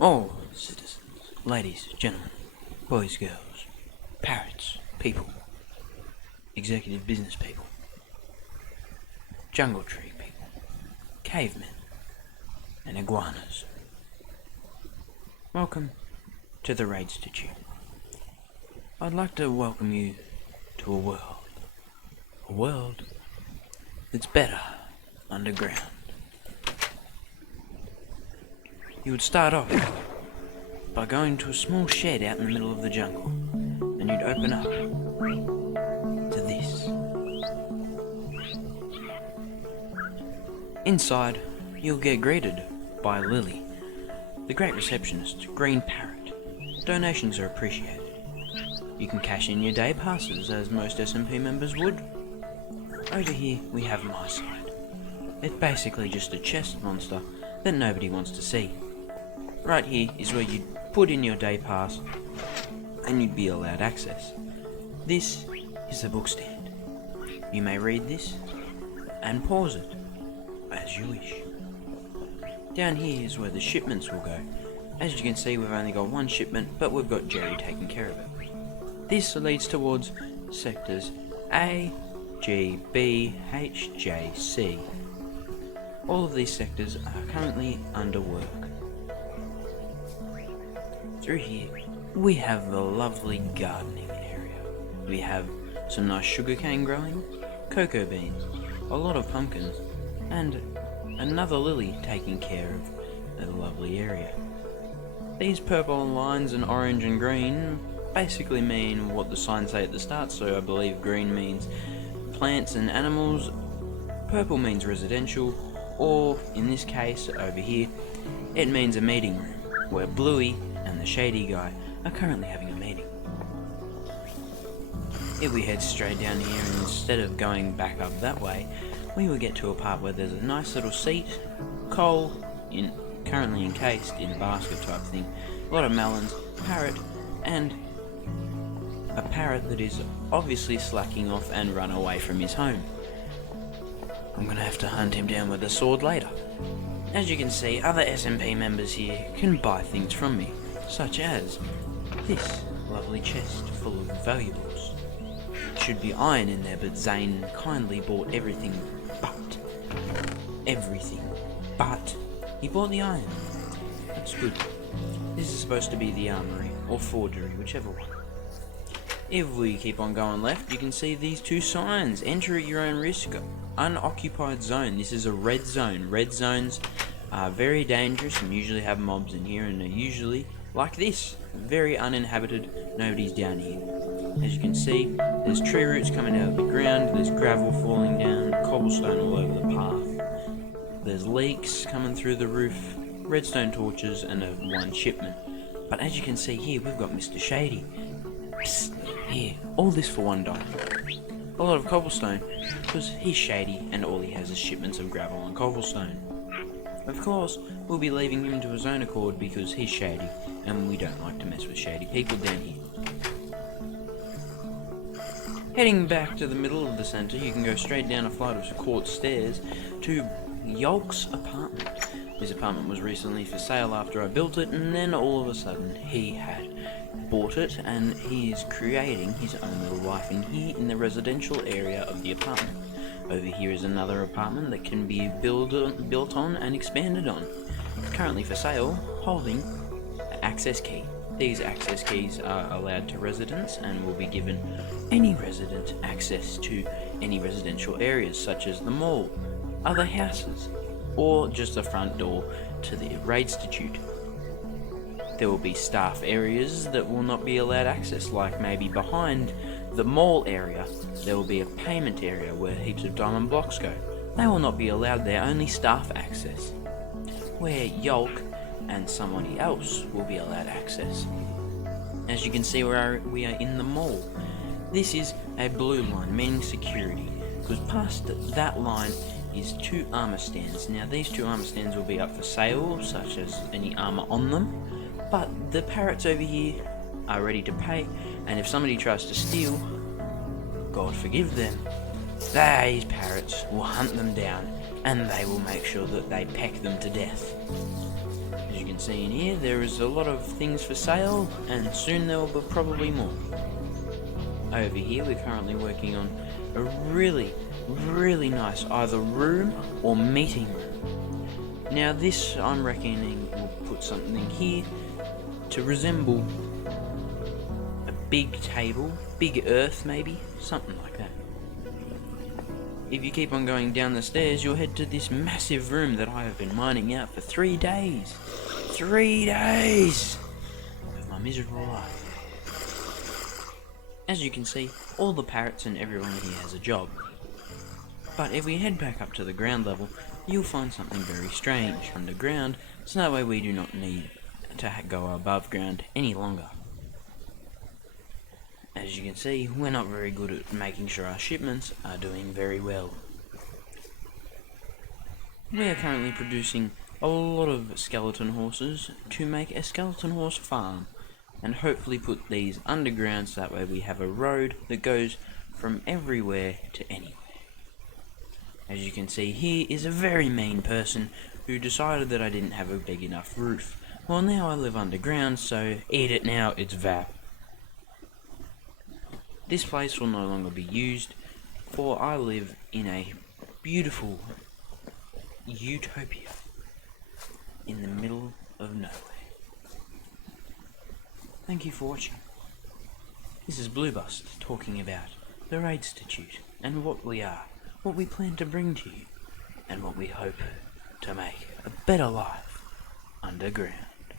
All citizens, ladies, gentlemen, boys, girls, parrots, people, executive business people, jungle tree people, cavemen, and iguanas. Welcome to the Raid Institute. I'd like to welcome you to a world that's better underground. You would start off by going to a small shed out in the middle of the jungle, and you'd open up to this. Inside, you'll get greeted by Lily, the great receptionist, green parrot. Donations are appreciated. You can cash in your day passes as most SMP members would. Over here we have my side. It's basically just a chest monster that nobody wants to see. Right here is where you'd put in your day pass and you'd be allowed access. This is the book stand. You may read this and pause it as you wish. Down here is where the shipments will go. As you can see, we've only got one shipment, but we've got Jerry taking care of it. This leads towards sectors A, G, B, H, J, C. All of these sectors are currently under work. Through here, we have the lovely gardening area. We have some nice sugarcane growing, cocoa beans, a lot of pumpkins, and another Lily taking care of the lovely area. These purple lines and orange and green basically mean what the signs say at the start, so I believe green means plants and animals, purple means residential, or in this case over here, it means a meeting room, where Bluey and the shady guy are currently having a meeting. If we head straight down here and instead of going back up that way, we will get to a part where there's a nice little seat, coal, currently encased in a basket type thing, a lot of melons, parrot, and a parrot that is obviously slacking off and run away from his home. I'm gonna have to hunt him down with a sword later. As you can see, other SMP members here can buy things from me, such as this lovely chest full of valuables. Should be iron in there, but Zane kindly bought everything but he bought the iron. That's good. This is supposed to be the armory, or forgery, whichever one. If we keep on going left, you can see these two signs. Enter at your own risk. Unoccupied zone. This is a red zone. Red zones are very dangerous and usually have mobs in here, and are usually like this. Very uninhabited. Nobody's down here. As you can see, there's tree roots coming out of the ground. There's gravel falling down. Cobblestone all over the path. There's leaks coming through the roof. Redstone torches and one shipment. But as you can see here, we've got Mr. Shady. Psst, here, all this for $1. A lot of cobblestone, because he's shady and all he has is shipments of gravel and cobblestone. Of course, we'll be leaving him to his own accord because he's shady, and we don't like to mess with shady people down here. Heading back to the middle of the centre, you can go straight down a flight of quartz stairs to Yolk's apartment. His apartment was recently for sale after I built it, and then all of a sudden he had bought it, and he is creating his own little life in here in the residential area of the apartment. Over here is another apartment that can be built on and expanded on. Currently for sale, holding an access key. These access keys are allowed to residents and will be given any resident access to any residential areas such as the mall, other houses, or just the front door to the Raid Institute. There will be staff areas that will not be allowed access, like maybe behind the mall area there will be a payment area where heaps of diamond blocks go. They will not be allowed there, only staff access. Where Yolk and somebody else will be allowed access. As you can see, we are in the mall. This is a blue line, meaning security, because past that line is 2 armor stands. Now these 2 armor stands will be up for sale, such as any armor on them, but the parrots over here are ready to pay, and if somebody tries to steal, God forgive them, these parrots will hunt them down, and they will make sure that they peck them to death. As you can see in here, there is a lot of things for sale, and soon there will be probably more. Over here, we're currently working on a really, really nice either room or meeting room. Now this, I'm reckoning, will put something here to resemble a big table, big earth maybe, something like that. If you keep on going down the stairs, you'll head to this massive room that I have been mining out for 3 days. 3 days of my miserable life. As you can see, all the parrots and everyone here has a job. But if we head back up to the ground level, you'll find something very strange underground, so that way we do not need to go above ground any longer. As you can see, we're not very good at making sure our shipments are doing very well. We are currently producing a lot of skeleton horses to make a skeleton horse farm, and hopefully put these underground so that way we have a road that goes from everywhere to anywhere. As you can see, here is a very mean person who decided that I didn't have a big enough roof. Well, now I live underground, so eat it now, it's VAP. This place will no longer be used, for I live in a beautiful utopia in the middle of nowhere. Thank you for watching. This is Bluebust talking about the Raidstitute and what we are, what we plan to bring to you, and what we hope to make a better life underground.